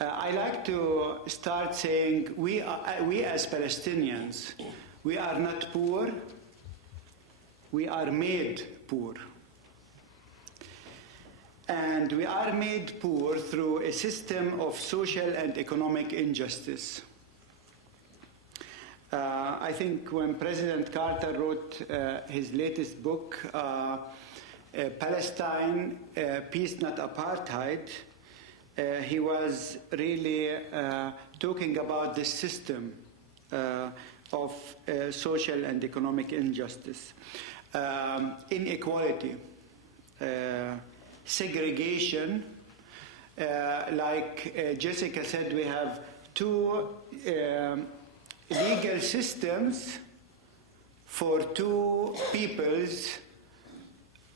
I like to start saying we as Palestinians, we are not poor, we are made poor. And we are made poor through a system of social and economic injustice. I think when President Carter wrote his latest book, Palestine, Peace Not Apartheid, he was really talking about this system of social and economic injustice, inequality, segregation. Like Jessica said, we have two legal systems for two peoples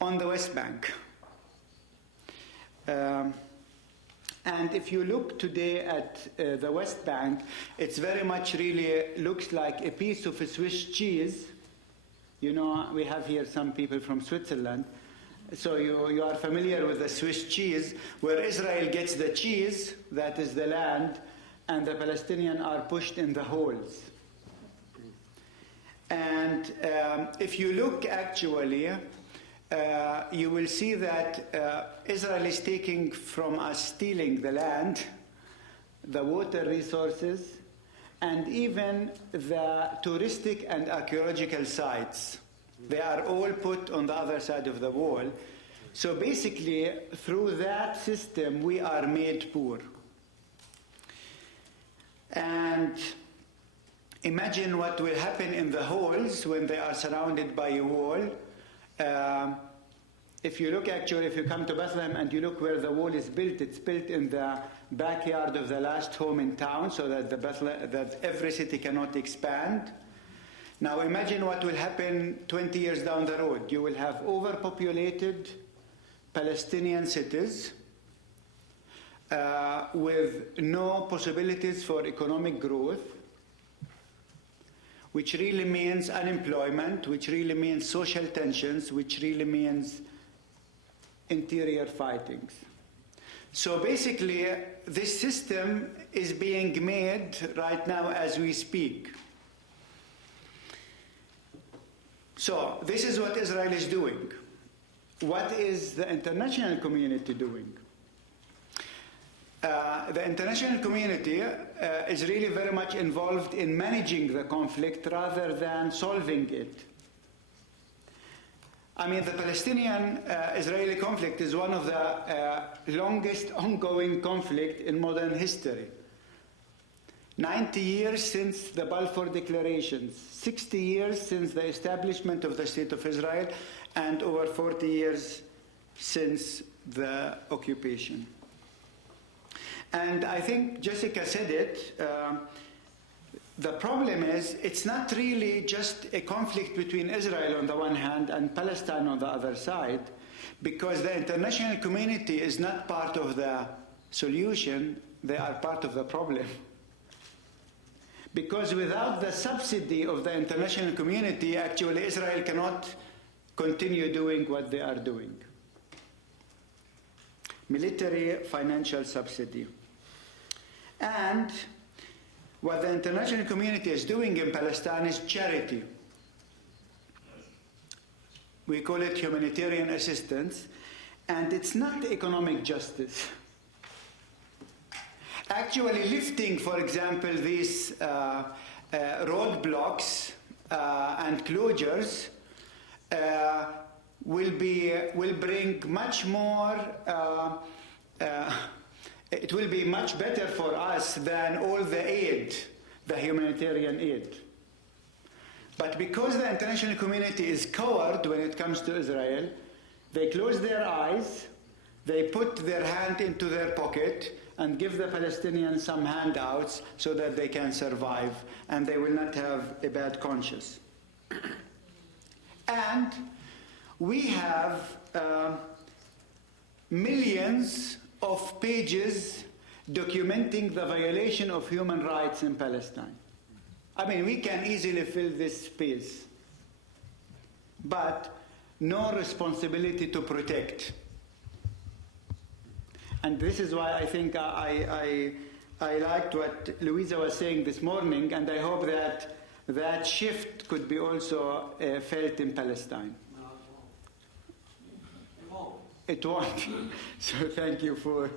on the West Bank. And if you look today at the West Bank, it's very much really looks like a piece of a Swiss cheese. You know, we have here some people from Switzerland. So you are familiar with the Swiss cheese, where Israel gets the cheese, that is the land, and the Palestinians are pushed in the holes. And if you look actually, you will see that Israel is taking from us, stealing the land, the water resources, and even the touristic and archaeological sites. They are all put on the other side of the wall. So basically, through that system, we are made poor. And imagine what will happen in the holes when they are surrounded by a wall. If you look actually, if you come to Bethlehem and you look where the wall is built, it's built in the backyard of the last home in town so that, that every city cannot expand. Now imagine what will happen 20 years down the road. You will have overpopulated Palestinian cities with no possibilities for economic growth, which really means unemployment, which really means social tensions, which really means interior fightings. So basically, this system is being made right now as we speak. So this is what Israel is doing. What is the international community doing? The international community is really very much involved in managing the conflict rather than solving it. I mean, the Palestinian-Israeli conflict is one of the longest ongoing conflict in modern history. 90 years since the Balfour Declarations, 60 years since the establishment of the State of Israel, and over 40 years since the occupation. And I think Jessica said it, the problem is it's not really just a conflict between Israel on the one hand and Palestine on the other side, because the international community is not part of the solution, they are part of the problem. Because without the subsidy of the international community, actually Israel cannot continue doing what they are doing. Military, financial subsidy. And what the international community is doing in Palestine is charity. We call it humanitarian assistance, and it's not economic justice. Actually lifting, for example, these roadblocks and closures will bring much more, it will be much better for us than all the aid, the humanitarian aid. But because the international community is coward when it comes to Israel, they close their eyes, they put their hand into their pocket, and give the Palestinians some handouts so that they can survive, and they will not have a bad conscience. And we have millions of pages documenting the violation of human rights in Palestine. I mean, we can easily fill this space, but no responsibility to protect. And this is why I think I liked what Louisa was saying this morning, and I hope that that shift could be also felt in Palestine. It won't. So thank you for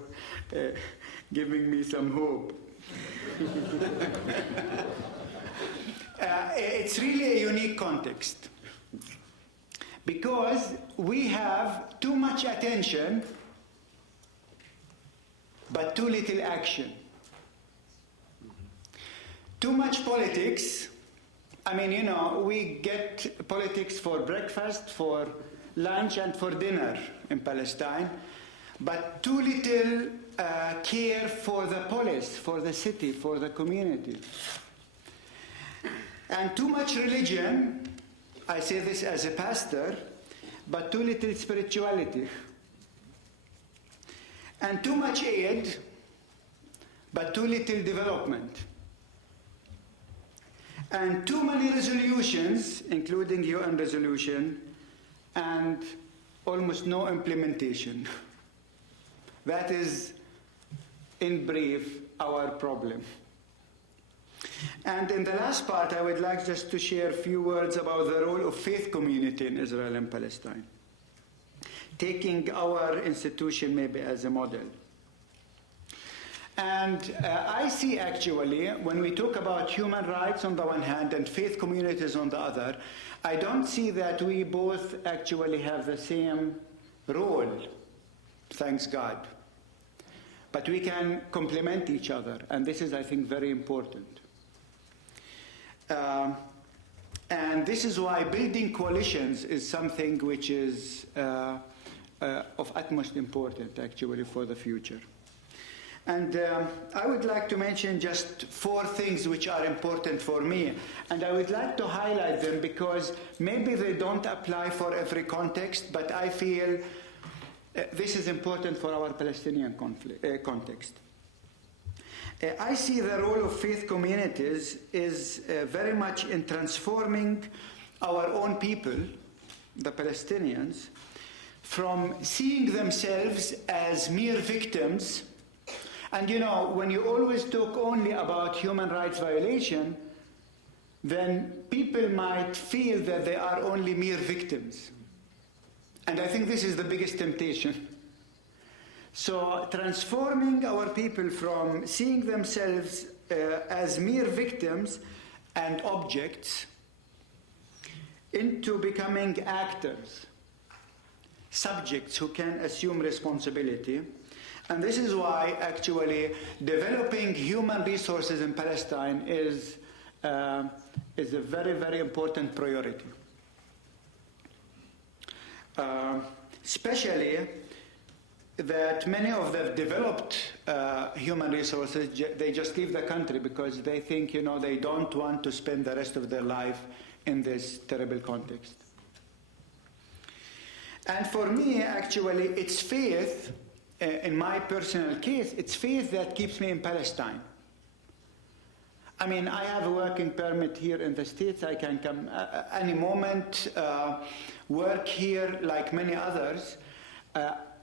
giving me some hope. It's really a unique context because we have too much attention but too little action. Too much politics. I mean, you know, we get politics for breakfast, for lunch, and for dinner in Palestine, but too little care for the polis, for the city, for the community. And too much religion, I say this as a pastor, but too little spirituality. And too much aid, but too little development. And too many resolutions, including UN resolution, and almost no implementation. That is, in brief, our problem. And in the last part, I would like just to share a few words about the role of faith community in Israel and Palestine, taking our institution maybe as a model. And I see actually, when we talk about human rights on the one hand and faith communities on the other, I don't see that we both actually have the same role, thanks God. But we can complement each other, and this is, I think, very important. And this is why building coalitions is something which is of utmost importance, actually, for the future. And I would like to mention just 4 things which are important for me. And I would like to highlight them because maybe they don't apply for every context, but I feel this is important for our Palestinian context. I see the role of faith communities is very much in transforming our own people, the Palestinians, from seeing themselves as mere victims. And you know, when you always talk only about human rights violation, then people might feel that they are only mere victims. And I think this is the biggest temptation. So transforming our people from seeing themselves as mere victims and objects into becoming actors, subjects who can assume responsibility. And this is why actually developing human resources in Palestine is a very, very important priority. Especially that many of the developed human resources, they just leave the country because they think, you know, they don't want to spend the rest of their life in this terrible context. And for me, actually, it's faith, in my personal case, it's faith that keeps me in Palestine. I mean, I have a working permit here in the States. I can come any moment, work here like many others.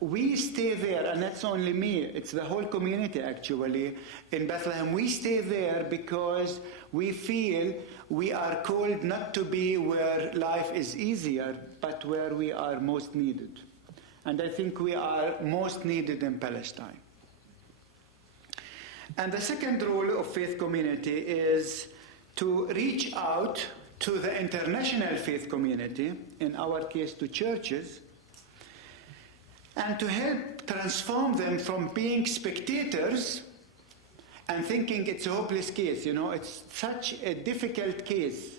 We stay there, and that's only me. It's the whole community, actually, in Bethlehem. We stay there because we feel we are called not to be where life is easier, but where we are most needed. And I think we are most needed in Palestine. And the second role of faith community is to reach out to the international faith community, in our case to churches, and to help transform them from being spectators and thinking it's a hopeless case. You know, it's such a difficult case,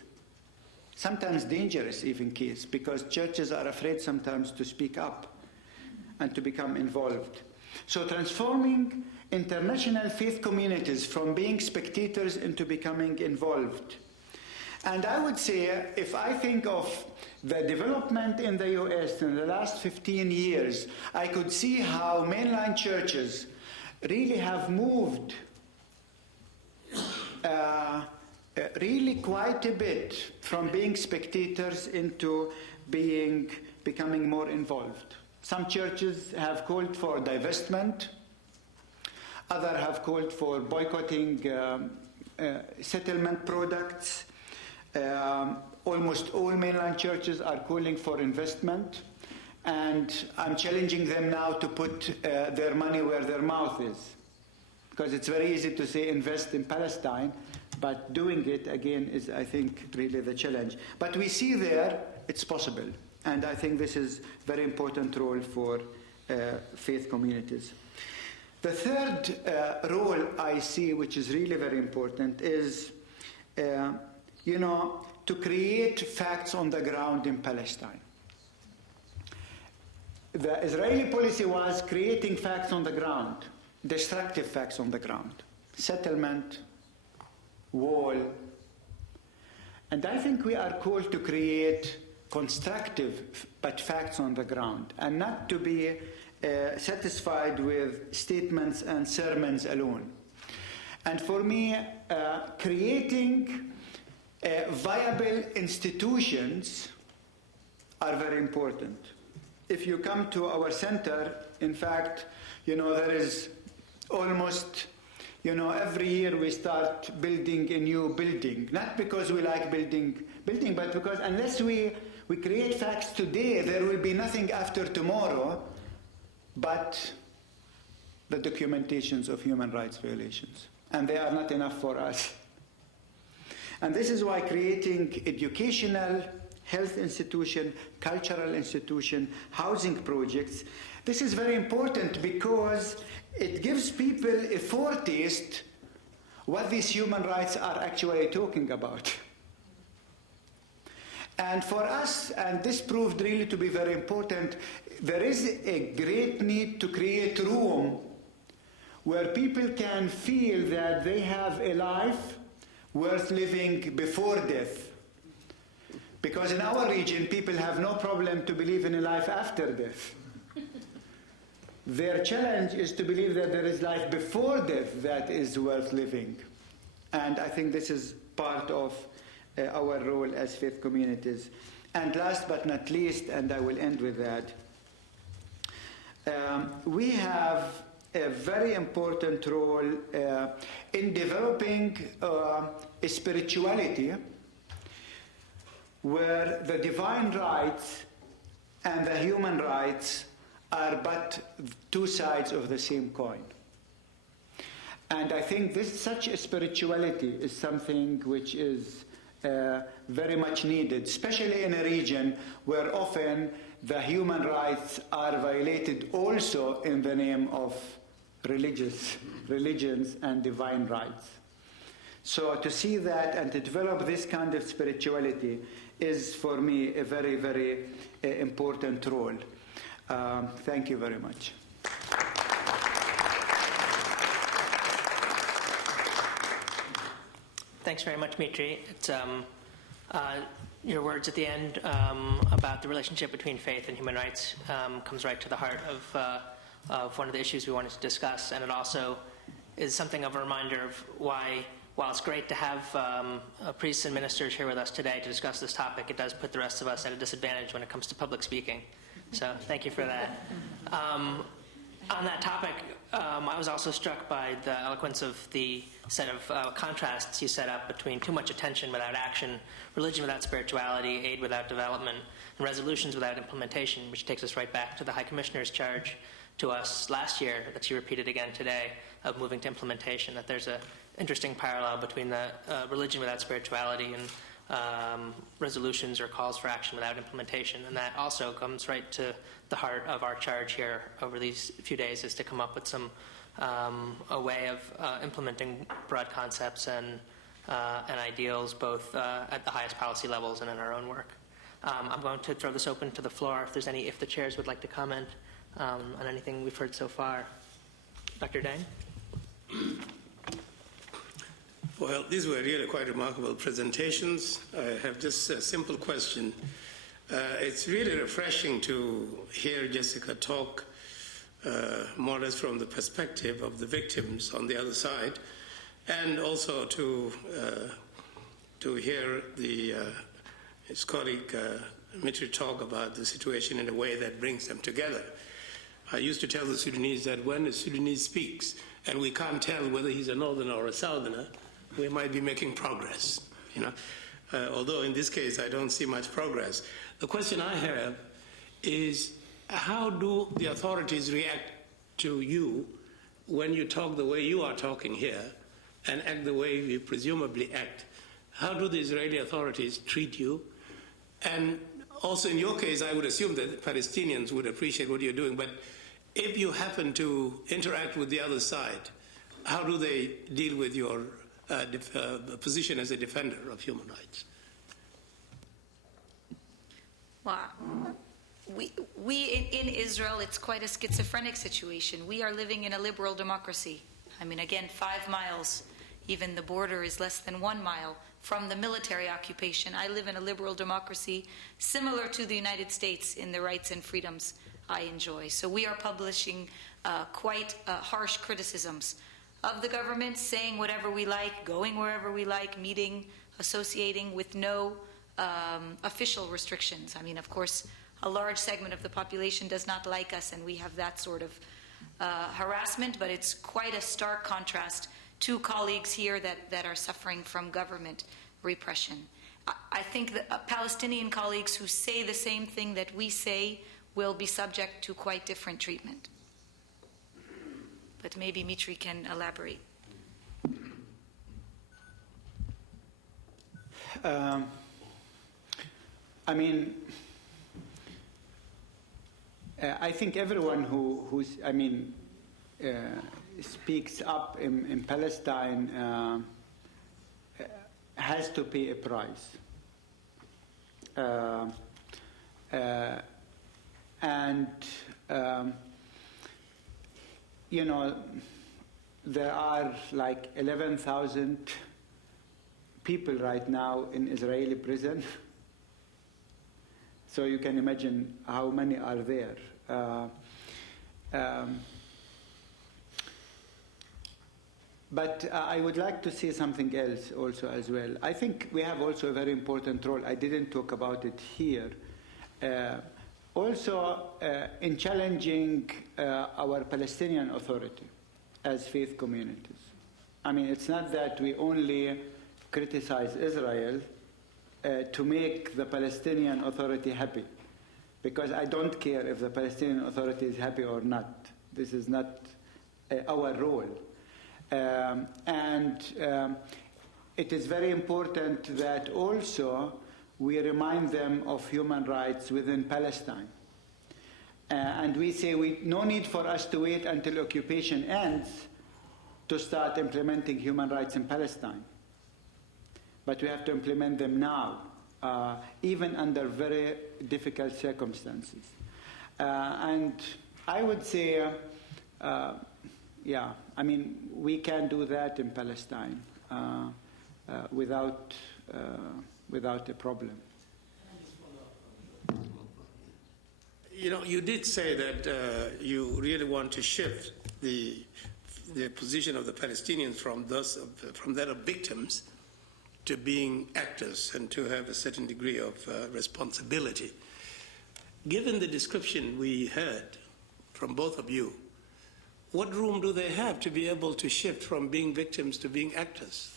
sometimes dangerous even case, because churches are afraid sometimes to speak up and to become involved. So transforming international faith communities from being spectators into becoming involved. And I would say, if I think of the development in the US in the last 15 years, I could see how mainline churches really have moved really quite a bit from being spectators into becoming more involved. Some churches have called for divestment Others have called for boycotting settlement products. Almost all mainland churches are calling for investment. And I'm challenging them now to put their money where their mouth is. Because it's very easy to say invest in Palestine, but doing it, again, is, I think, really the challenge. But we see there it's possible. And I think this is a very important role for faith communities. The third role I see, which is really very important, is, to create facts on the ground in Palestine. The Israeli policy was creating facts on the ground, destructive facts on the ground, settlement, wall. And I think we are called to create constructive but facts on the ground, and not to be satisfied with statements and sermons alone. And for me, creating viable institutions are very important. If you come to our center, in fact, there is almost, every year we start building a new building. Not because we like building, but because unless we create facts today, there will be nothing after tomorrow but the documentations of human rights violations. And they are not enough for us. And this is why creating educational, health institution, cultural institution, housing projects, this is very important because it gives people a foretaste what these human rights are actually talking about. And for us, and this proved really to be very important, there is a great need to create room where people can feel that they have a life worth living before death. Because in our region, people have no problem to believe in a life after death. Their challenge is to believe that there is life before death that is worth living. And I think this is part of our role as faith communities. And last but not least, and I will end with that, we have a very important role in developing a spirituality where the divine rights and the human rights are but two sides of the same coin. And I think such a spirituality is something which is very much needed, especially in a region where often the human rights are violated also in the name of religions and divine rights. So to see that and to develop this kind of spirituality is for me a very, very important role. Thank you very much. Thanks very much, Mitri. It's, your words at the end about the relationship between faith and human rights comes right to the heart of one of the issues we wanted to discuss, and it also is something of a reminder of why, while it's great to have priests and ministers here with us today to discuss this topic, it does put the rest of us at a disadvantage when it comes to public speaking. So thank you for that. On that topic, I was also struck by the eloquence of the set of contrasts you set up between too much attention without action, religion without spirituality, aid without development, and resolutions without implementation, which takes us right back to the High Commissioner's charge to us last year that she repeated again today of moving to implementation, that there's an interesting parallel between the religion without spirituality and resolutions or calls for action without implementation. And that also comes right to the heart of our charge here over these few days, is to come up with some a way of implementing broad concepts and ideals both at the highest policy levels and in our own work. I'm going to throw this open to the floor if the chairs would like to comment on anything we've heard so far. Dr. Dang? Well, these were really quite remarkable presentations. I have just a simple question. It's really refreshing to hear Jessica talk more or less from the perspective of the victims on the other side, and also to hear his colleague Mitri talk about the situation in a way that brings them together. I used to tell the Sudanese that when a Sudanese speaks, and we can't tell whether he's a northerner or a southerner, we might be making progress, you know. Although in this case, I don't see much progress. The question I have is, how do the authorities react to you when you talk the way you are talking here and act the way you presumably act? How do the Israeli authorities treat you? And also in your case, I would assume that Palestinians would appreciate what you're doing, but if you happen to interact with the other side, how do they deal with your position as a defender of human rights? Wow. We in Israel, it's quite a schizophrenic situation. We are living in a liberal democracy. I mean, again, 5 miles, even the border is less than 1 mile from the military occupation. I live in a liberal democracy similar to the United States in the rights and freedoms I enjoy. So we are publishing quite harsh criticisms of the government, saying whatever we like, going wherever we like, meeting, associating with no official restrictions. I mean, of course, a large segment of the population does not like us, and we have that sort of harassment, but it's quite a stark contrast to colleagues here that are suffering from government repression. I think that Palestinian colleagues who say the same thing that we say will be subject to quite different treatment. But maybe Mitri can elaborate. I mean, I think everyone who speaks up in Palestine has to pay a price. You know, there are like 11,000 people right now in Israeli prison. So you can imagine how many are there. But I would like to say something else also as well. I think we have also a very important role. I didn't talk about it here. Also in challenging our Palestinian Authority as faith communities. I mean, it's not that we only criticize Israel to make the Palestinian Authority happy, because I don't care if the Palestinian Authority is happy or not. This is not our role. It is very important that also we remind them of human rights within Palestine. And we say no need for us to wait until occupation ends to start implementing human rights in Palestine. But we have to implement them now, even under very difficult circumstances. And I would say, I mean, we can do that in Palestine without a problem. You know, you did say that you really want to shift the position of the Palestinians from that of victims to being actors and to have a certain degree of responsibility. Given the description we heard from both of you, what room do they have to be able to shift from being victims to being actors?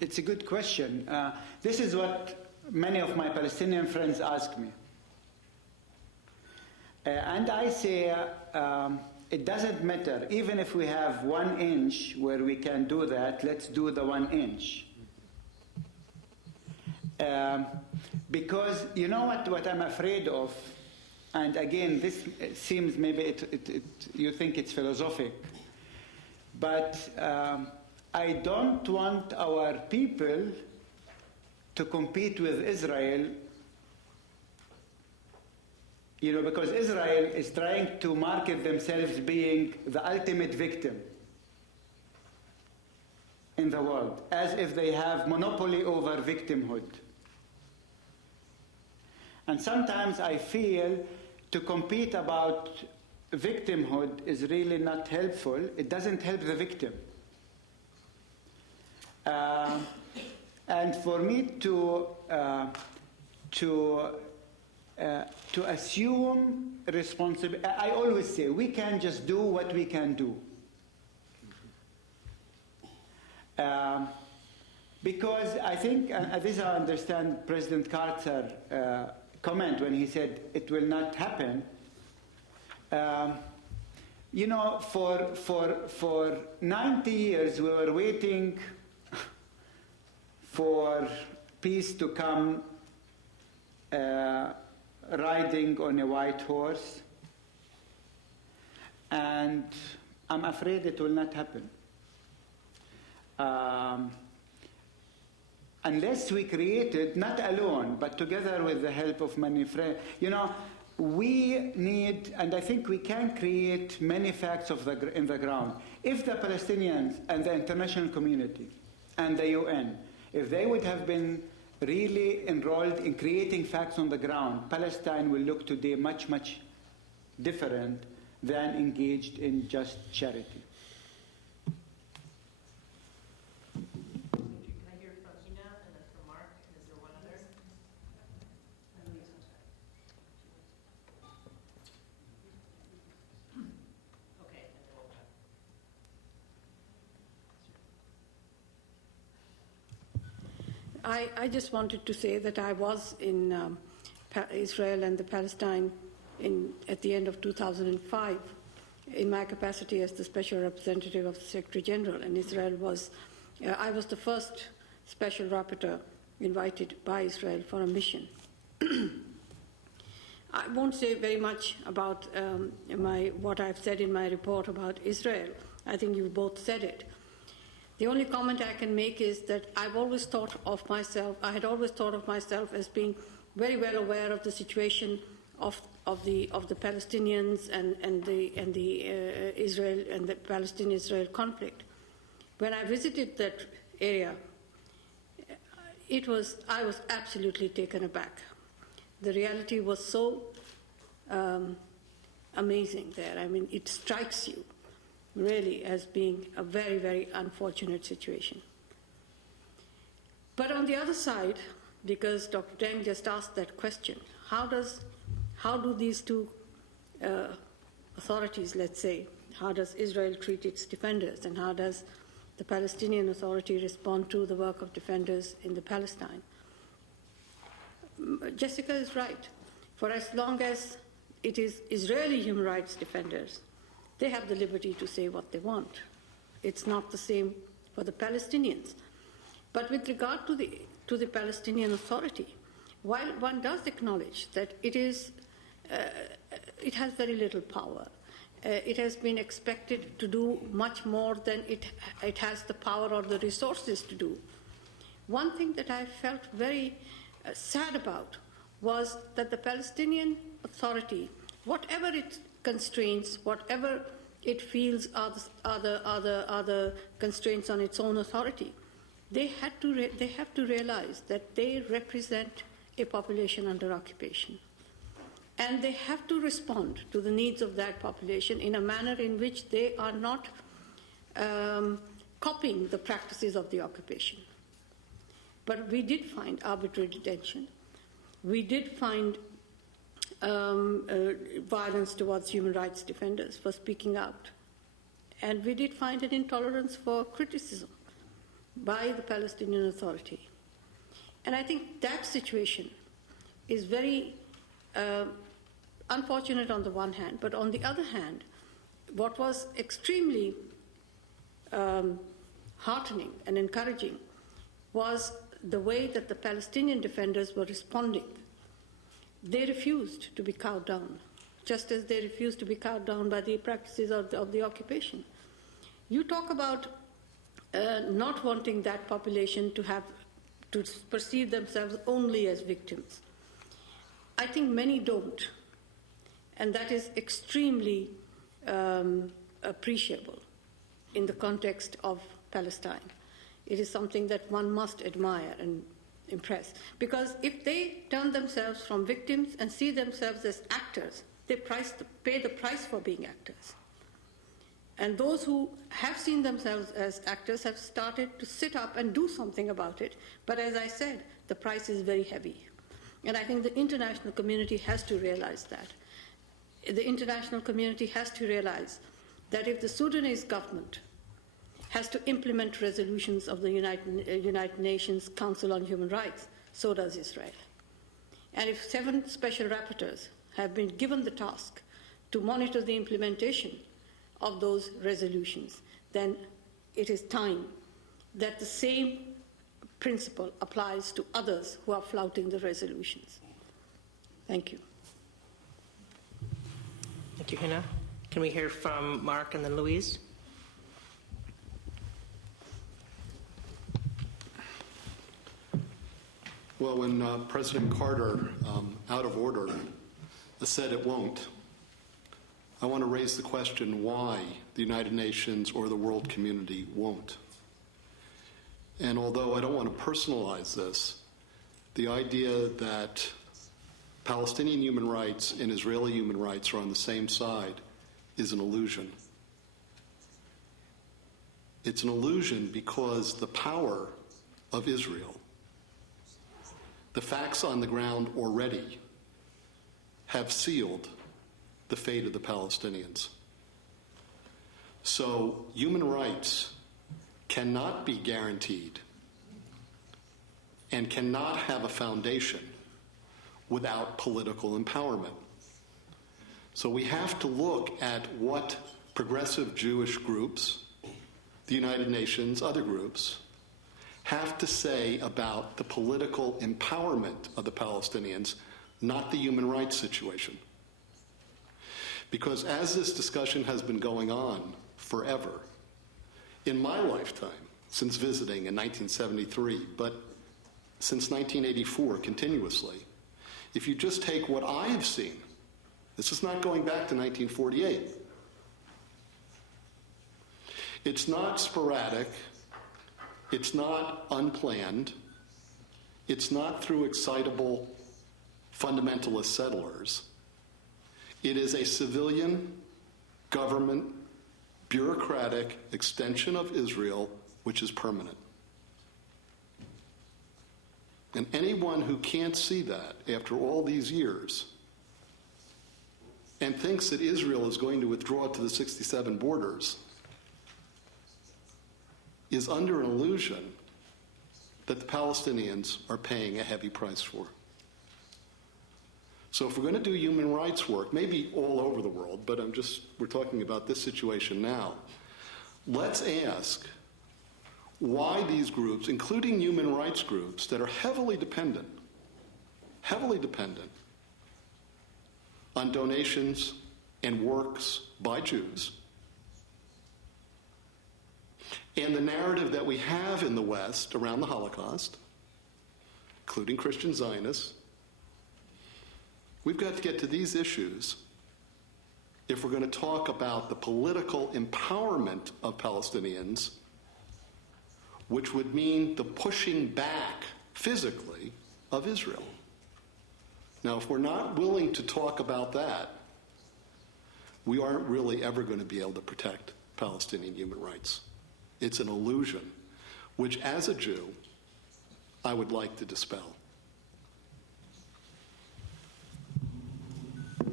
It's a good question. This is what many of my Palestinian friends ask me. And I say, it doesn't matter. Even if we have 1 inch where we can do that, let's do the 1 inch. Because you know what I'm afraid of, and again, this seems maybe you think it's philosophic, but I don't want our people to compete with Israel, you know, because Israel is trying to market themselves being the ultimate victim in the world, as if they have monopoly over victimhood. And sometimes I feel to compete about victimhood is really not helpful. It doesn't help the victim. And for me to assume responsibility, I always say we can just do what we can do. Because I think, this I understand President Carter comment when he said it will not happen. You know, for 90 years we were waiting for peace to come riding on a white horse, and I'm afraid it will not happen. Unless we create it, not alone, but together with the help of many friends. You know, we need, and I think we can create many facts in the ground. If the Palestinians and the international community and the UN, if they would have been really enrolled in creating facts on the ground, Palestine will look today much, much different than engaged in just charity. I just wanted to say that I was in Israel and the Palestine at the end of 2005 in my capacity as the special representative of the Secretary General, and Israel was, I was the first special rapporteur invited by Israel for a mission. I won't say very much about what I've said in my report about Israel. I think you both said it. The only comment I can make is that I had always thought of myself as being very well aware of the situation of the Palestinians and the Israel and the Palestinian-Israel conflict. When I visited that area, I was absolutely taken aback. The reality was so amazing there. I mean, it strikes you really as being a very, very unfortunate situation. But on the other side, because Dr. Deng just asked that question, how do these two authorities, let's say, how does Israel treat its defenders, and how does the Palestinian Authority respond to the work of defenders in the Palestine? Jessica is right. For as long as it is Israeli human rights defenders, they have the liberty to say what they want. It's not the same for the Palestinians. But with regard to the Palestinian Authority, while one does acknowledge that it has very little power, it has been expected to do much more than it has the power or the resources to do. One thing that I felt very sad about was that the Palestinian Authority, whatever its constraints, whatever it feels are the constraints on its own authority, they have to realize that they represent a population under occupation. And they have to respond to the needs of that population in a manner in which they are not copying the practices of the occupation. But we did find arbitrary detention. We did find violence towards human rights defenders for speaking out. And we did find an intolerance for criticism by the Palestinian Authority. And I think that situation is very unfortunate on the one hand, but on the other hand, what was extremely heartening and encouraging was the way that the Palestinian defenders were responding. They refused to be cowed down, just as they refused to be cowed down by the practices of the occupation. You talk about not wanting that population to perceive themselves only as victims. I think many don't, and that is extremely appreciable in the context of Palestine. It is something that one must admire and impress. Because if they turn themselves from victims and see themselves as actors, they pay the price for being actors. And those who have seen themselves as actors have started to sit up and do something about it. But as I said, the price is very heavy. And I think the international community has to realize that. The international community has to realize that if the Sudanese government has to implement resolutions of the United Nations Council on Human Rights, so does Israel. And if 7 special rapporteurs have been given the task to monitor the implementation of those resolutions, then it is time that the same principle applies to others who are flouting the resolutions. Thank you. Thank you, Hina. Can we hear from Mark and then Louise? Well, when President Carter, out of order, said it won't, I want to raise the question why the United Nations or the world community won't. And although I don't want to personalize this, the idea that Palestinian human rights and Israeli human rights are on the same side is an illusion. It's an illusion because the power of Israel, the facts on the ground already, have sealed the fate of the Palestinians. So human rights cannot be guaranteed and cannot have a foundation without political empowerment. So we have to look at what progressive Jewish groups, the United Nations, other groups, have to say about the political empowerment of the Palestinians, not the human rights situation. Because as this discussion has been going on forever, in my lifetime, since visiting in 1973, but since 1984 continuously, if you just take what I have seen, this is not going back to 1948. It's not sporadic. It's not unplanned. It's not through excitable fundamentalist settlers. It is a civilian, government, bureaucratic extension of Israel, which is permanent. And anyone who can't see that after all these years and thinks that Israel is going to withdraw to the 67 borders is under an illusion that the Palestinians are paying a heavy price for. So if we're going to do human rights work, maybe all over the world, but we're talking about this situation now, let's ask why these groups, including human rights groups that are heavily dependent on donations and works by Jews, and the narrative that we have in the West around the Holocaust, including Christian Zionists, we've got to get to these issues if we're going to talk about the political empowerment of Palestinians, which would mean the pushing back physically of Israel. Now, if we're not willing to talk about that, we aren't really ever going to be able to protect Palestinian human rights. It's an illusion, which as a Jew, I would like to dispel.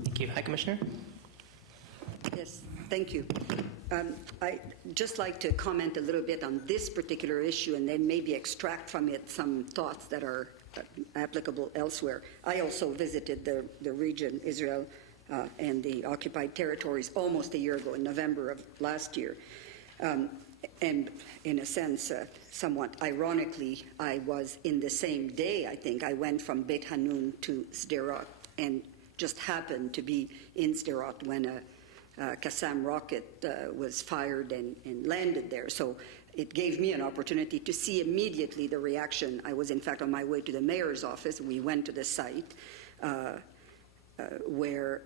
Thank you. High Commissioner? Yes, thank you. I'd just like to comment a little bit on this particular issue and then maybe extract from it some thoughts that are applicable elsewhere. I also visited the region, Israel, and the occupied territories almost a year ago, in November of last year. And in a sense, somewhat ironically, I was in the same day, I think, I went from Beit Hanun to Sderot and just happened to be in Sderot when a Qassam rocket was fired and landed there. So it gave me an opportunity to see immediately the reaction. I was, in fact, on my way to the mayor's office. We went to the site where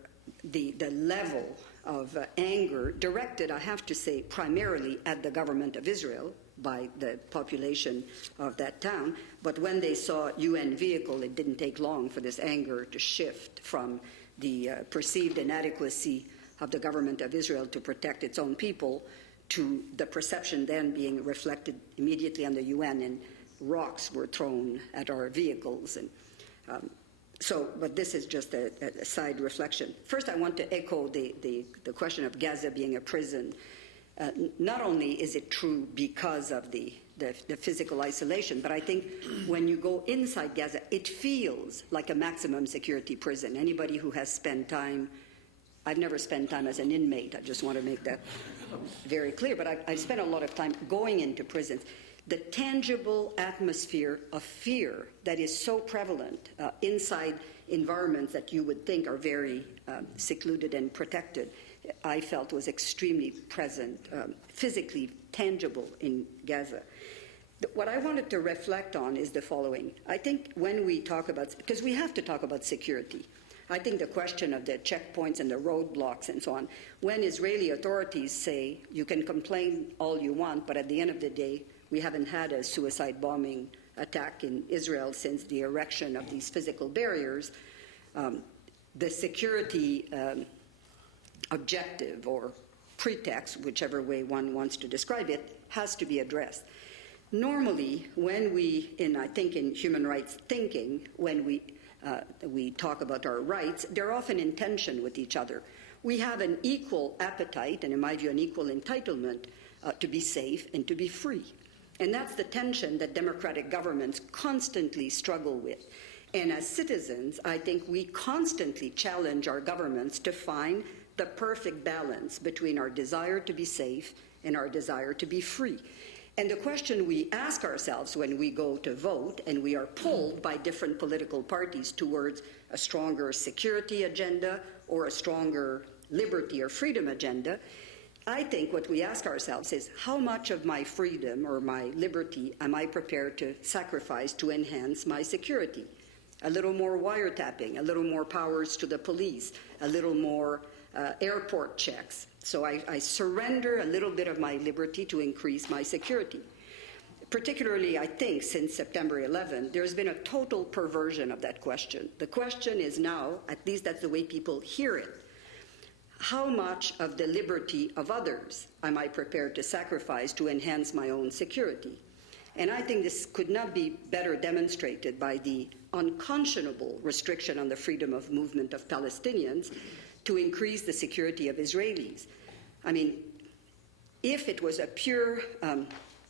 the level of anger directed, I have to say, primarily at the government of Israel by the population of that town. But when they saw UN vehicle, it didn't take long for this anger to shift from the perceived inadequacy of the government of Israel to protect its own people, to the perception then being reflected immediately on the UN, and rocks were thrown at our vehicles. And but this is just a side reflection. First, I want to echo the question of Gaza being a prison. Not only is it true because of the physical isolation, but I think when you go inside Gaza, it feels like a maximum security prison. Anybody who has spent time, I've never spent time as an inmate, I just want to make that very clear, but I've spent a lot of time going into prisons. The tangible atmosphere of fear that is so prevalent inside environments that you would think are very secluded and protected, I felt was extremely present, physically tangible in Gaza. What I wanted to reflect on is the following. I think when we talk about, because we have to talk about security, I think the question of the checkpoints and the roadblocks and so on, when Israeli authorities say you can complain all you want, but at the end of the day, we haven't had a suicide bombing attack in Israel since the erection of these physical barriers, the security objective or pretext, whichever way one wants to describe it, has to be addressed. Normally, when I think in human rights thinking, when we talk about our rights, they're often in tension with each other. We have an equal appetite, and in my view, an equal entitlement to be safe and to be free. And that's the tension that democratic governments constantly struggle with. And as citizens, I think we constantly challenge our governments to find the perfect balance between our desire to be safe and our desire to be free. And the question we ask ourselves when we go to vote and we are pulled by different political parties towards a stronger security agenda or a stronger liberty or freedom agenda, I think what we ask ourselves is, how much of my freedom or my liberty am I prepared to sacrifice to enhance my security? A little more wiretapping, a little more powers to the police, a little more airport checks. So I surrender a little bit of my liberty to increase my security. Particularly, I think, since September 11, there's been a total perversion of that question. The question is now, at least that's the way people hear it, how much of the liberty of others am I prepared to sacrifice to enhance my own security? And I think this could not be better demonstrated by the unconscionable restriction on the freedom of movement of Palestinians to increase the security of Israelis. I mean, if it was a pure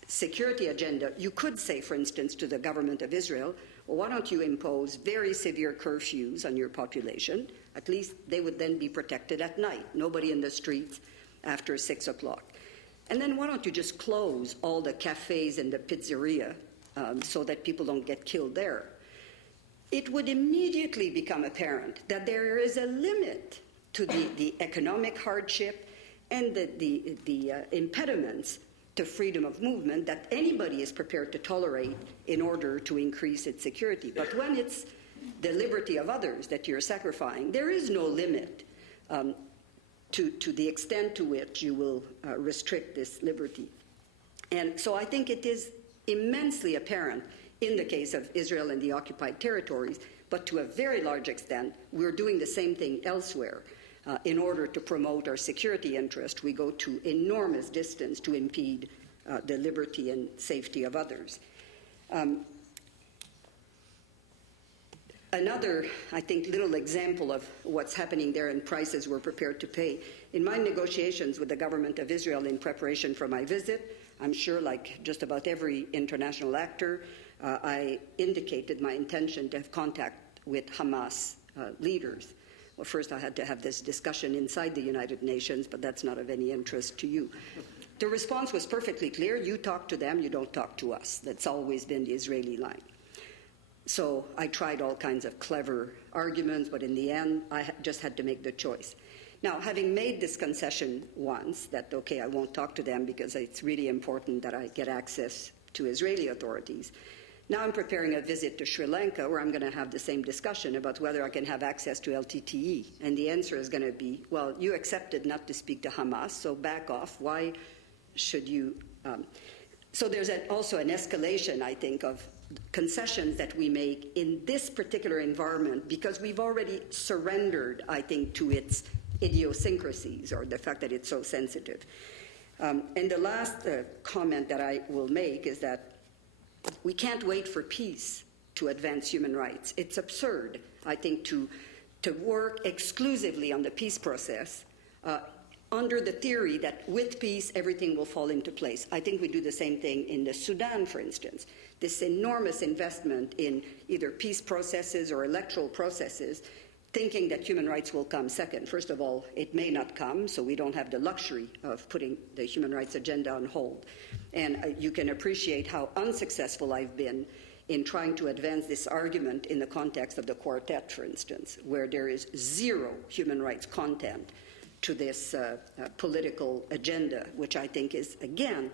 security agenda, you could say, for instance, to the government of Israel, well, why don't you impose very severe curfews on your population? At least they would then be protected at night. Nobody in the streets after 6 o'clock. And then why don't you just close all the cafes and the pizzeria so that people don't get killed there? It would immediately become apparent that there is a limit to the economic hardship and the impediments to freedom of movement that anybody is prepared to tolerate in order to increase its security. But when it's the liberty of others that you're sacrificing, there is no limit to the extent to which you will restrict this liberty. And so I think it is immensely apparent in the case of Israel and the occupied territories, but to a very large extent, we're doing the same thing elsewhere. In order to promote our security interest, we go to enormous distance to impede the liberty and safety of others. Another, I think, little example of what's happening there and prices we're prepared to pay. In my negotiations with the government of Israel in preparation for my visit, I'm sure like just about every international actor, I indicated my intention to have contact with Hamas leaders. Well, first I had to have this discussion inside the United Nations, but that's not of any interest to you. The response was perfectly clear. You talk to them, you don't talk to us. That's always been the Israeli line. So I tried all kinds of clever arguments, but in the end, I just had to make the choice. Now, having made this concession once, that, okay, I won't talk to them because it's really important that I get access to Israeli authorities, now I'm preparing a visit to Sri Lanka where I'm going to have the same discussion about whether I can have access to LTTE. And the answer is going to be, well, you accepted not to speak to Hamas, so back off. Why should you? So there's also an escalation, I think, of concessions that we make in this particular environment because we've already surrendered, I think, to its idiosyncrasies or the fact that it's so sensitive. And the last comment that I will make is that we can't wait for peace to advance human rights. It's absurd, I think, to work exclusively on the peace process under the theory that with peace, everything will fall into place. I think we do the same thing in the Sudan, for instance. This enormous investment in either peace processes or electoral processes, thinking that human rights will come second. First of all, it may not come, so we don't have the luxury of putting the human rights agenda on hold. And you can appreciate how unsuccessful I've been in trying to advance this argument in the context of the quartet, for instance, where there is zero human rights content to this political agenda, which I think is, again,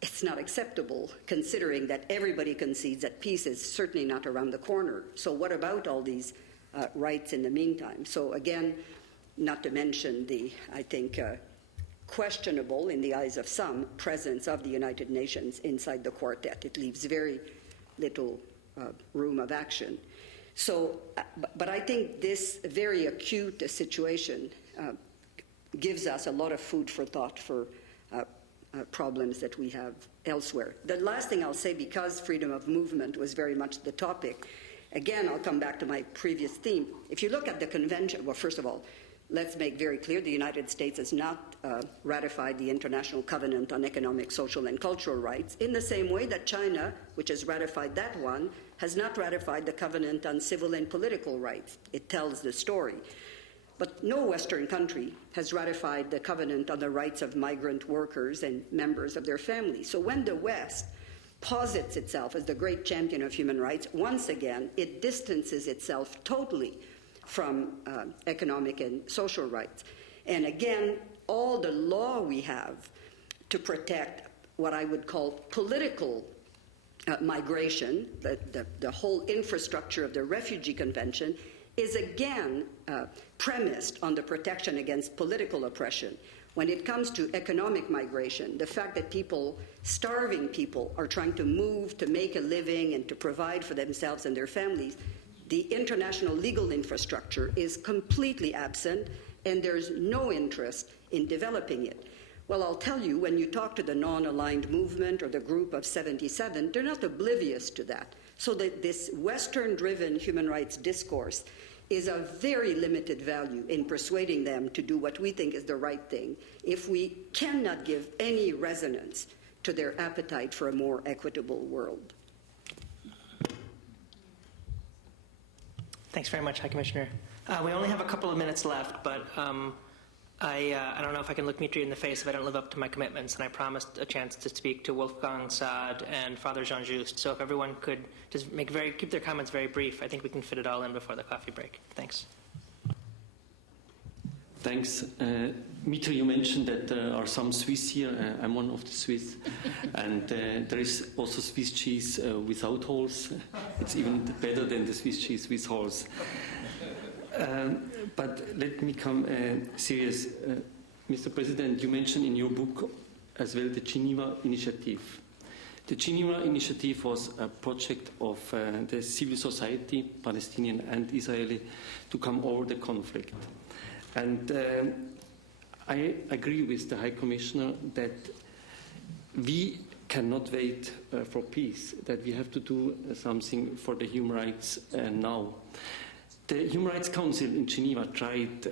it's not acceptable, considering that everybody concedes that peace is certainly not around the corner. So what about all these rights in the meantime? So again, not to mention the, I think, questionable, in the eyes of some, presence of the United Nations inside the quartet. It leaves very little room of action. So, but I think this very acute situation gives us a lot of food for thought for problems that we have elsewhere. The last thing I'll say, because freedom of movement was very much the topic, again, I'll come back to my previous theme. If you look at the convention, well, first of all, let's make very clear the United States has not ratified the International Covenant on Economic, Social, and Cultural Rights in the same way that China, which has ratified that one, has not ratified the Covenant on Civil and Political Rights. It tells the story. But no Western country has ratified the Covenant on the Rights of Migrant Workers and members of their families. So when the West posits itself as the great champion of human rights, once again, it distances itself totally from economic and social rights. And again, all the law we have to protect what I would call political migration, the whole infrastructure of the Refugee Convention, is again premised on the protection against political oppression. When it comes to economic migration, the fact that people, starving people, are trying to move to make a living and to provide for themselves and their families, the international legal infrastructure is completely absent, and there's no interest in developing it. Well, I'll tell you, when you talk to the non-aligned movement or the group of 77, they're not oblivious to that. So that this Western-driven human rights discourse is of very limited value in persuading them to do what we think is the right thing if we cannot give any resonance to their appetite for a more equitable world. Thanks very much, High Commissioner. We only have a couple of minutes left, but I don't know if I can look Mitri in the face if I don't live up to my commitments, and I promised a chance to speak to Wolfgang Saad and Father Jean-Just. So if everyone could just keep their comments very brief, I think we can fit it all in before the coffee break. Thanks. Thanks. Mitri, you mentioned that there are some Swiss here. I'm one of the Swiss. And there is also Swiss cheese without holes. It's even better than the Swiss cheese with holes. But let me come serious. Mr. President, you mentioned in your book as well the Geneva Initiative. The Geneva Initiative was a project of the civil society, Palestinian and Israeli, to come over the conflict. And I agree with the High Commissioner that we cannot wait for peace, that we have to do something for the human rights now. The Human Rights Council in Geneva tried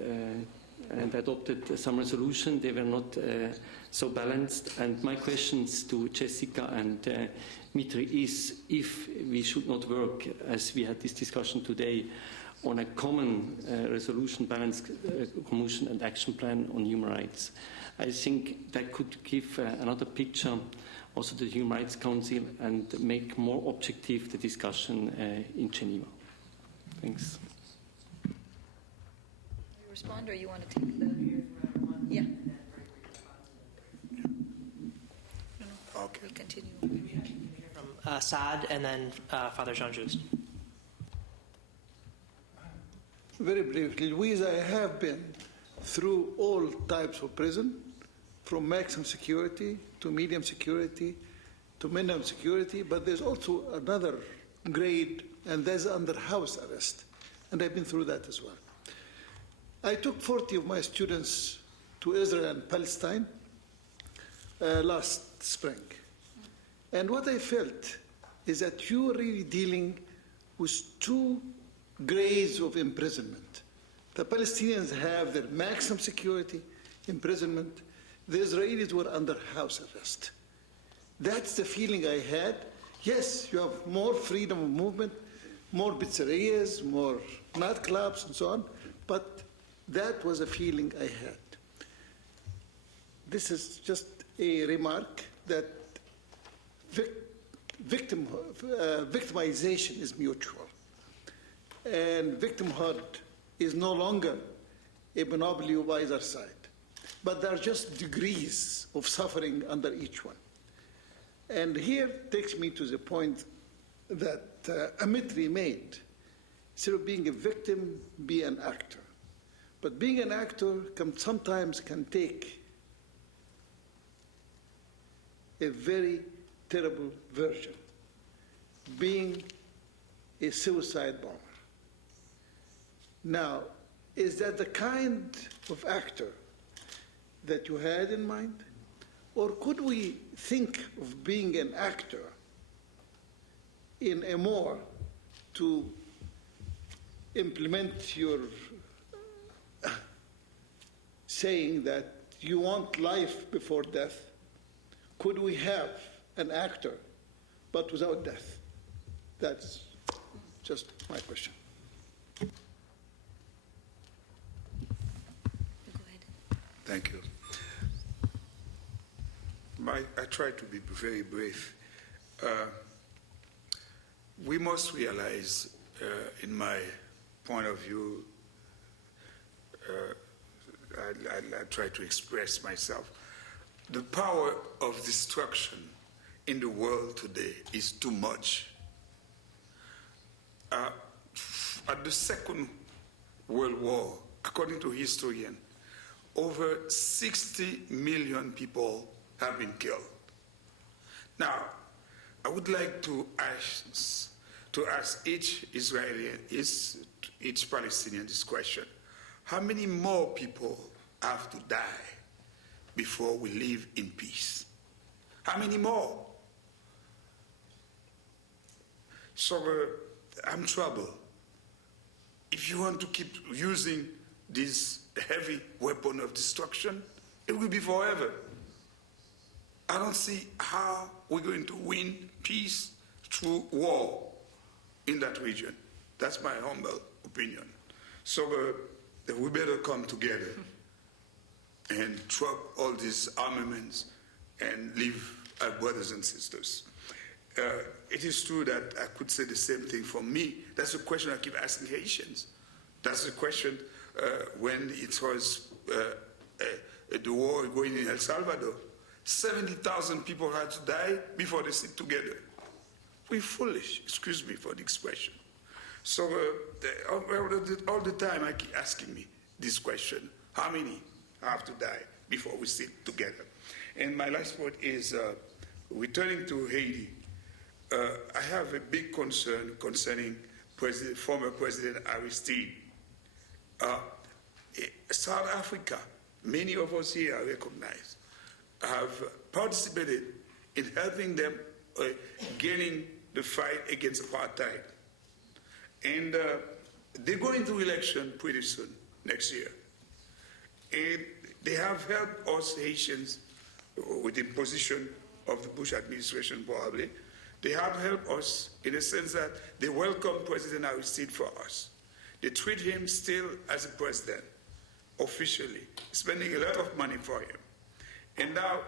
and adopted some resolution. They were not so balanced. And my questions to Jessica and Mitri is if we should not work, as we had this discussion today, on a common resolution, balanced commission and action plan on human rights. I think that could give another picture also to the Human Rights Council and make more objective the discussion in Geneva. Thanks. Respond, or you want to take the... Yeah. Okay. We continue. From Saad and then Father Jean-Just. Very briefly, Louise, I have been through all types of prison, from maximum security to medium security to minimum security, but there's also another grade, and that's under house arrest. And I've been through that as well. I took 40 of my students to Israel and Palestine last spring. And what I felt is that you are really dealing with two grades of imprisonment. The Palestinians have their maximum security imprisonment. The Israelis were under house arrest. That's the feeling I had. Yes, you have more freedom of movement, more pizzerias, more nightclubs, and so on, but that was a feeling I had. This is just a remark that victimization is mutual, and victimhood is no longer a monopoly of either side, but there are just degrees of suffering under each one. And here takes me to the point that Mitri made. Instead of being a victim, be an actor. But being an actor sometimes can take a very terrible version, being a suicide bomber. Now, is that the kind of actor that you had in mind? Or could we think of being an actor in a more to implement your saying that you want life before death? Could we have an actor but without death? That's just my question. Go ahead. Thank you. I try to be very brief. We must realize, in my point of view, I try to express myself, the power of destruction in the world today is too much. At the Second World War, according to historians, over 60 million people have been killed. Now, I would like to ask each Israeli, each Palestinian this question: how many more people have to die before we live in peace? How many more? So I'm troubled. If you want to keep using this heavy weapon of destruction, it will be forever. I don't see how we're going to win peace through war in that region. That's my humble opinion. So we better come together and drop all these armaments and live as brothers and sisters. It is true that I could say the same thing for me. That's the question I keep asking Haitians. That's the question when it was the war going in El Salvador. 70,000 people had to die before they sit together. We're foolish, excuse me for the expression. So all the time I keep asking me this question: how many have to die before we sit together? And my last point is, returning to Haiti, I have a big concern concerning former President Aristide. South Africa, many of us here recognize, have participated in helping them gaining the fight against apartheid. And they're going to election pretty soon, next year. And they have helped us Haitians with the imposition of the Bush administration probably. They have helped us in the sense that they welcome President Aristide for us. They treat him still as a president, officially, spending a lot of money for him. And now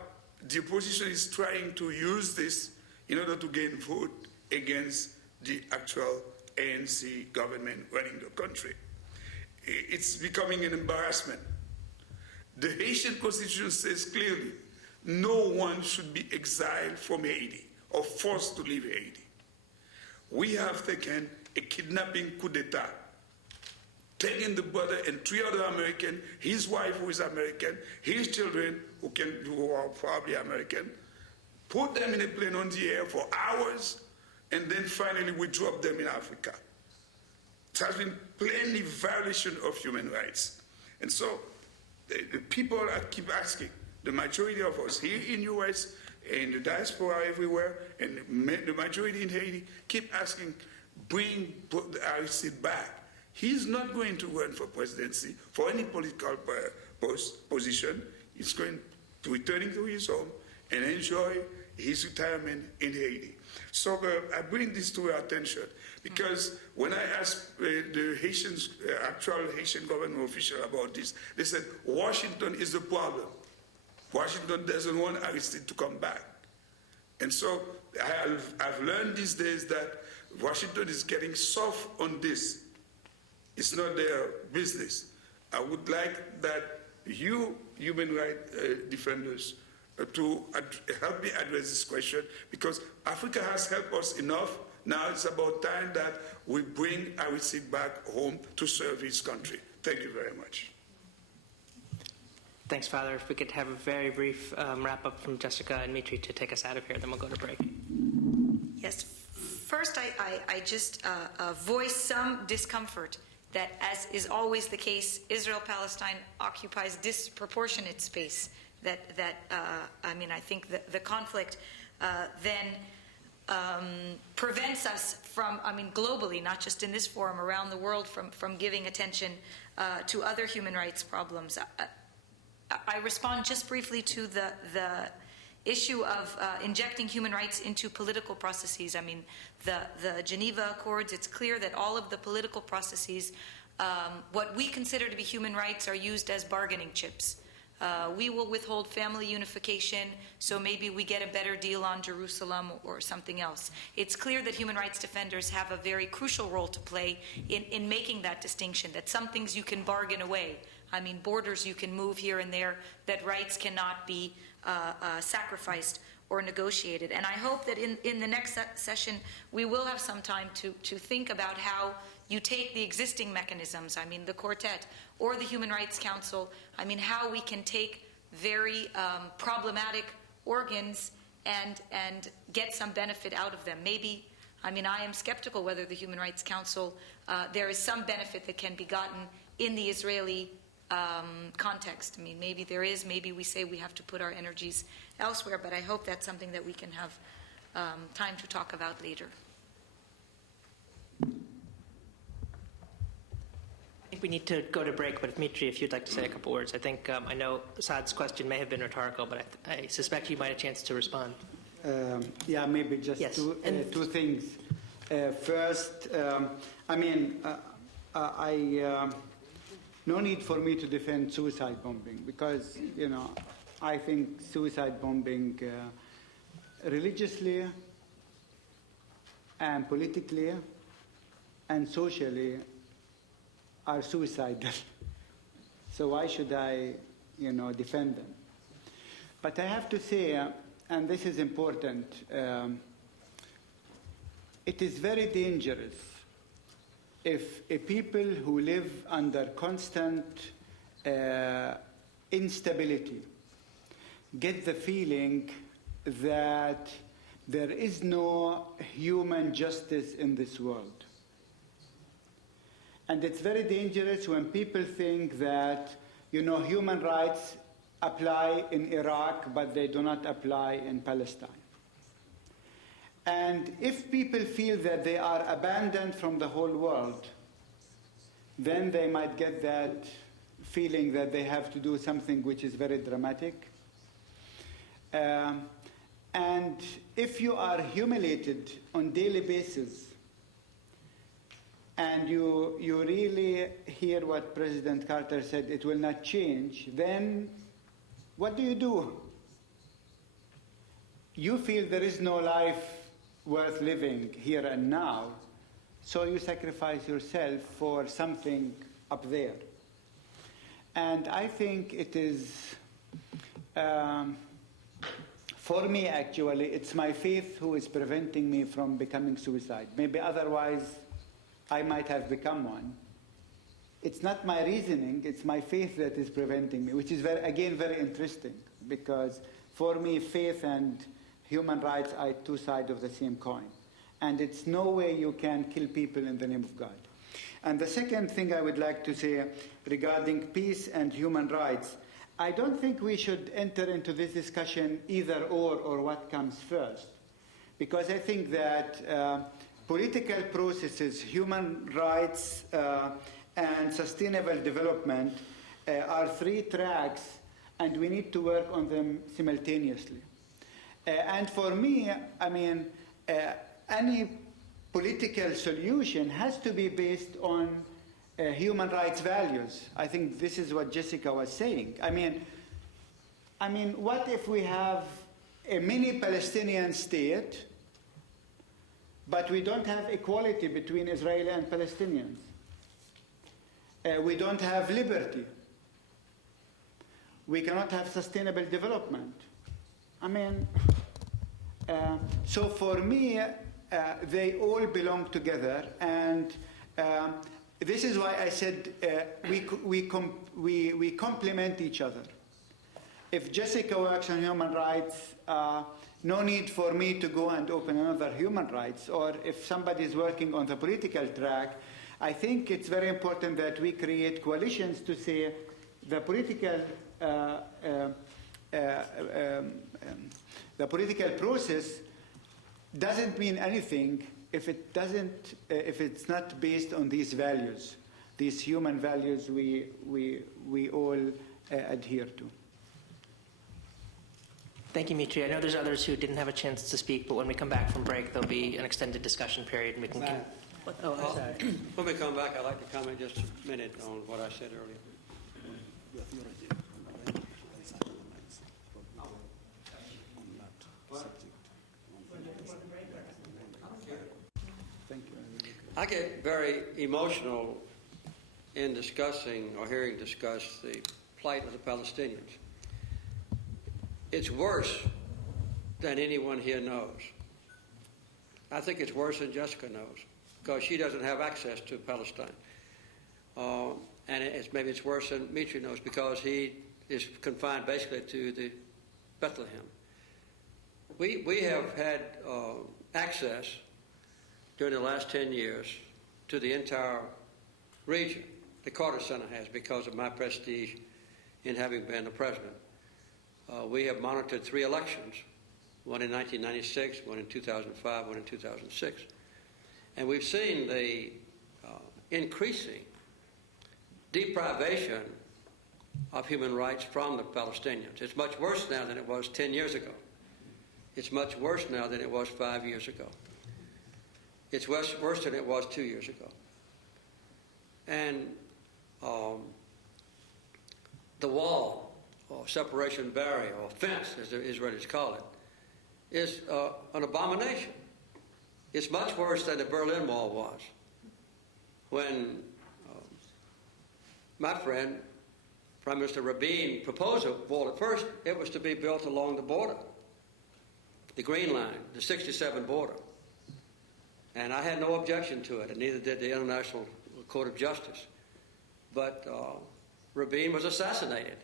the opposition is trying to use this in order to gain vote against the actual ANC government running the country. It's becoming an embarrassment. The Haitian constitution says clearly, no one should be exiled from Haiti or forced to leave Haiti. We have taken a kidnapping coup d'etat, taking the brother and 3 other Americans, his wife who is American, his children who are probably American, put them in a plane on the air for hours, and then finally we drop them in Africa. It has been plainly violation of human rights. And so the people keep asking, the majority of us here in U.S., in the diaspora everywhere, and the majority in Haiti, keep asking, bring Aristide back. He's not going to run for presidency, for any political position. He's going to return to his home and enjoy his retirement in Haiti. So I bring this to your attention because when I asked the Haitians, actual Haitian government official about this, they said Washington is the problem. Washington doesn't want Aristide to come back. And so I've learned these days that Washington is getting soft on this. It's not their business. I would like that you, human rights defenders, to help me address this question because Africa has helped us enough. Now it's about time that we bring Aristide back home to serve his country. Thank you very much. Thanks, Father. If we could have a very brief wrap-up from Jessica and Mitri to take us out of here, then we'll go to break. Yes. First, I just voice some discomfort that, as is always the case, Israel-Palestine occupies disproportionate space. I think the conflict then prevents us from, globally, not just in this forum, around the world, from giving attention to other human rights problems. I respond just briefly to the issue of injecting human rights into political processes. The Geneva Accords, it's clear that all of the political processes, what we consider to be human rights, are used as bargaining chips. We will withhold family unification, so maybe we get a better deal on Jerusalem or something else. It's clear that human rights defenders have a very crucial role to play in making that distinction, that some things you can bargain away. Borders you can move here and there, that rights cannot be sacrificed or negotiated. And I hope that in the next session we will have some time to think about how you take the existing mechanisms, the Quartet or the Human Rights Council, how we can take very problematic organs and get some benefit out of them. Maybe, I am skeptical whether the Human Rights Council, there is some benefit that can be gotten in the Israeli context. Maybe there is, maybe we say we have to put our energies elsewhere, but I hope that's something that we can have time to talk about later. I think we need to go to break, but Mitri, if you'd like to say a couple words. I think, I know Saad's question may have been rhetorical, but I suspect you might have a chance to respond. Maybe just yes. two things. First, no need for me to defend suicide bombing because, I think suicide bombing religiously and politically and socially are suicidal. So why should I, defend them? But I have to say, and this is important, it is very dangerous if a people who live under constant instability get the feeling that there is no human justice in this world. And it's very dangerous when people think that, human rights apply in Iraq, but they do not apply in Palestine. And if people feel that they are abandoned from the whole world, then they might get that feeling that they have to do something which is very dramatic. And if you are humiliated on a daily basis, and you really hear what President Carter said, it will not change, then what do? You feel there is no life worth living here and now, so you sacrifice yourself for something up there. And I think it is, for me actually, it's my faith who is preventing me from becoming suicide. Maybe otherwise I might have become one. It's not my reasoning, it's my faith that is preventing me, which is very interesting, because for me faith and human rights are two sides of the same coin. And it's no way you can kill people in the name of God. And the second thing I would like to say regarding peace and human rights, I don't think we should enter into this discussion either or what comes first. Because I think that political processes, human rights, and sustainable development are three tracks, and we need to work on them simultaneously. And for me, I mean, any political solution has to be based on human rights values. I think this is what Jessica was saying. I mean, what if we have a mini Palestinian state, but we don't have equality between Israeli and Palestinians? We don't have liberty. We cannot have sustainable development. I mean, so for me, they all belong together, and this is why I said we complement each other. If Jessica works on human rights, no need for me to go and open another human rights. Or if somebody is working on the political track, I think it's very important that we create coalitions to say the political process doesn't mean anything if it's not based on these values, these human values we all adhere to. Thank you, Mitri. I know there's others who didn't have a chance to speak, but when we come back from break, there'll be an extended discussion period, and we can. Oh, I'm sorry. When we come back, I'd like to comment just a minute on what I said earlier. I get very emotional in discussing or hearing discussed the plight of the Palestinians. It's worse than anyone here knows. I think it's worse than Jessica knows, because she doesn't have access to Palestine. And maybe it's worse than Mitri knows, because he is confined basically to the Bethlehem. We have had access during the last 10 years to the entire region. The Carter Center has, because of my prestige in having been the president. We have monitored 3 elections, one in 1996, one in 2005, one in 2006. And we've seen the increasing deprivation of human rights from the Palestinians. It's much worse now than it was 10 years ago. It's much worse now than it was 5 years ago. It's worse than it was 2 years ago. And the wall, or separation barrier, or fence, as the Israelis call it, is an abomination. It's much worse than the Berlin Wall was. When my friend, Prime Minister Rabin, proposed a wall at first, it was to be built along the border, the Green Line, the 67 border. And I had no objection to it, and neither did the International Court of Justice. But Rabin was assassinated,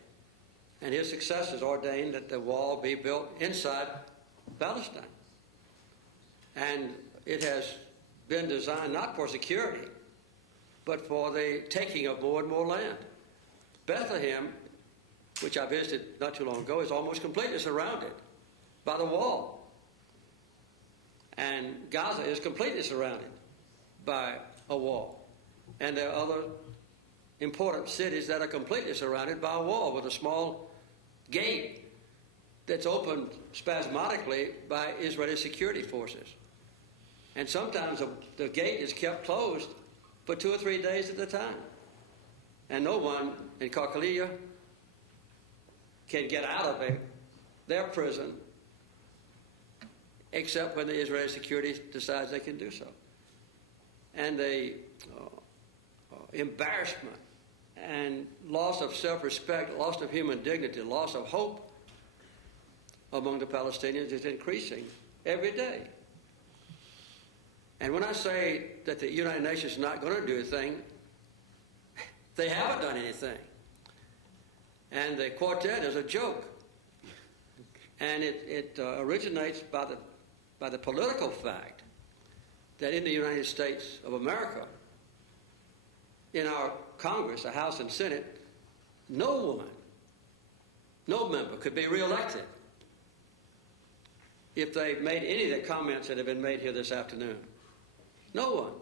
and his successors ordained that the wall be built inside Palestine. And it has been designed not for security, but for the taking of more and more land. Bethlehem, which I visited not too long ago, is almost completely surrounded by the wall. And Gaza is completely surrounded by a wall. And there are other important cities that are completely surrounded by a wall with a small gate that's opened spasmodically by Israeli security forces. And sometimes the gate is kept closed for 2 or 3 days at a time. And no one in Karkalia can get out of their prison except when the Israeli security decides they can do so. And the embarrassment and loss of self-respect, loss of human dignity, loss of hope among the Palestinians is increasing every day. And when I say that the United Nations is not going to do a thing, they haven't done anything. And the quartet is a joke. And it originates by the political fact that in the United States of America, in our Congress, the House and Senate, no member could be reelected if they made any of the comments that have been made here this afternoon. No one.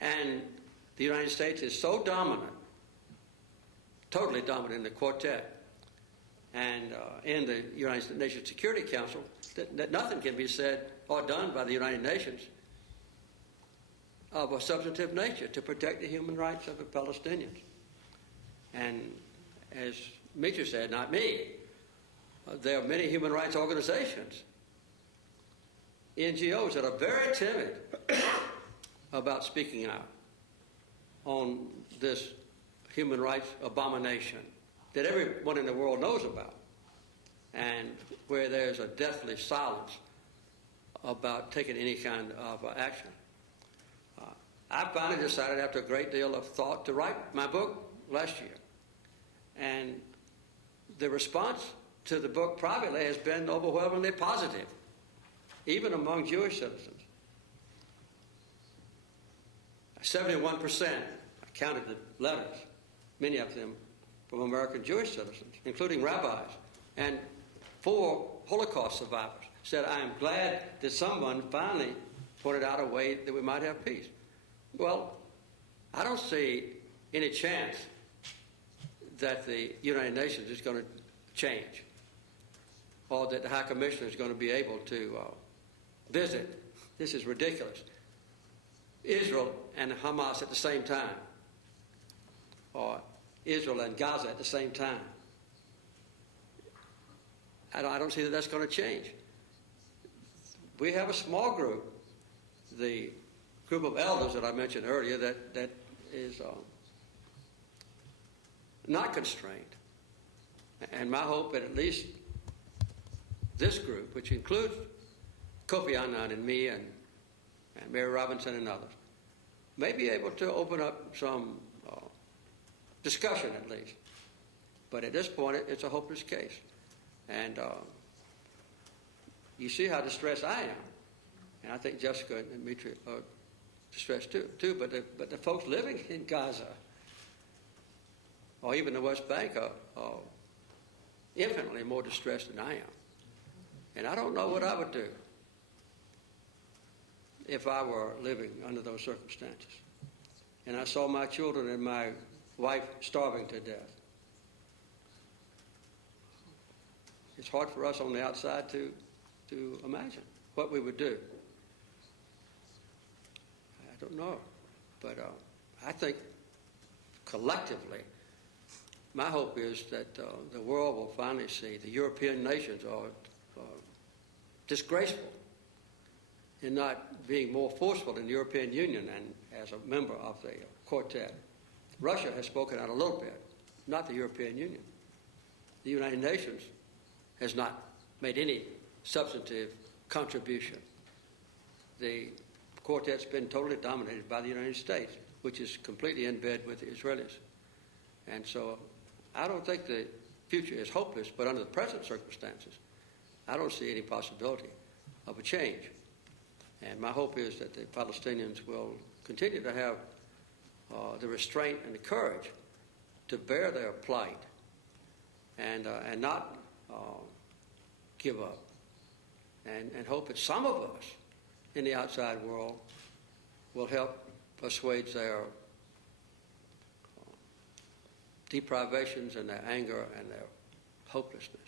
And the United States is so dominant, totally dominant in the quartet and in the United Nations Security Council that nothing can be said or done by the United Nations of a substantive nature to protect the human rights of the Palestinians. And as Mitri said, not me, there are many human rights organizations, NGOs, that are very timid about speaking out on this human rights abomination that everyone in the world knows about, and where there's a deathly silence about taking any kind of action. I finally decided, after a great deal of thought, to write my book last year. And the response to the book privately has been overwhelmingly positive, even among Jewish citizens. 71%, I counted the letters, many of them from American Jewish citizens, including rabbis, and 4 Holocaust survivors, said, I am glad that someone finally pointed out a way that we might have peace. Well, I don't see any chance that the United Nations is going to change, or that the High Commissioner is going to be able to visit. This is ridiculous. Israel and Hamas at the same time, or Israel and Gaza at the same time. I don't see that that's going to change. We have a small group, the group of elders that I mentioned earlier, that is not constrained. And my hope that at least this group, which includes Kofi Annan and me and Mary Robinson and others, may be able to open up some discussion at least. But at this point, it's a hopeless case. And you see how distressed I am. And I think Jessica and Mitri are distressed too. But the folks living in Gaza, or even the West Bank, are infinitely more distressed than I am. And I don't know what I would do if I were living under those circumstances. And I saw my children and my wife starving to death. It's hard for us on the outside to imagine what we would do. I don't know. But I think collectively, my hope is that the world will finally see the European nations are disgraceful in not being more forceful in the European Union and as a member of the quartet. Russia has spoken out a little bit, not the European Union. The United Nations has not made any substantive contribution. The quartet's been totally dominated by the United States, which is completely in bed with the Israelis. And so I don't think the future is hopeless, but under the present circumstances, I don't see any possibility of a change. And my hope is that the Palestinians will continue to have the restraint and the courage to bear their plight and not give up. And hope that some of us in the outside world will help assuage their deprivations and their anger and their hopelessness.